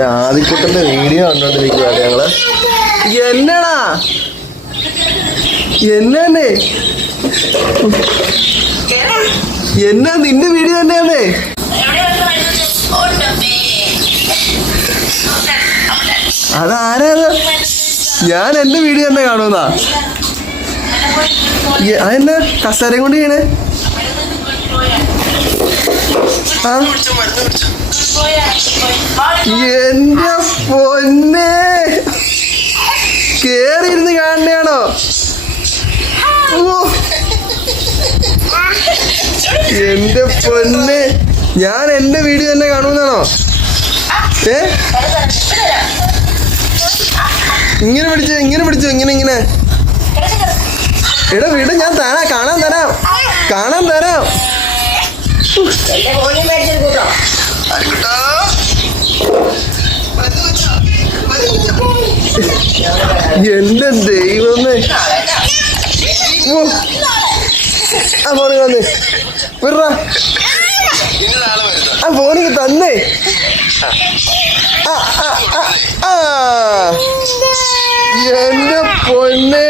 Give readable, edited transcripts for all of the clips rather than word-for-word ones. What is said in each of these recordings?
ആദിക്കുട്ടന്റെ video കണ്ടോണ്ടിരിക്കുക ഞങ്ങള്. എന്നടാ എന്നെ എന്നാ നിന്റെ വീഡിയോ തന്നെയാണേ. അതാരാത്? ഞാൻ എന്റെ വീഡിയോ തന്നെ കാണുന്നാ. അതെന്നാ കസേരയും കൊണ്ട് ചെയ്യണേ? ആ എന്റെ പൊന്നെ, കേറിയിരുന്ന് കാണണയാണോ? എന്റെ പൊന്നെ, ഞാൻ എന്റെ വീഡിയോ തന്നെ കാണുന്നാണോ? ഇങ്ങനെ പിടിച്ചു ഇങ്ങനെ. എടാ വീട് ഞാൻ കാണാൻ തരാം. എന്റെ ദൈവമേ, ആ ഫോണിൽ വന്നേ വിടാ. ആ ഫോണിൽ തന്നേ. എന്റെ പൊന്നെ,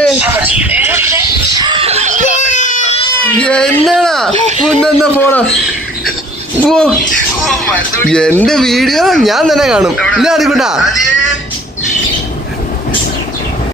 എന്നടാ മുന്നെന്താ ഫോണ്? എന്റെ വീഡിയോ ഞാൻ തന്നെ കാണും. ഇല്ല ആദിക്കുട്ടാ.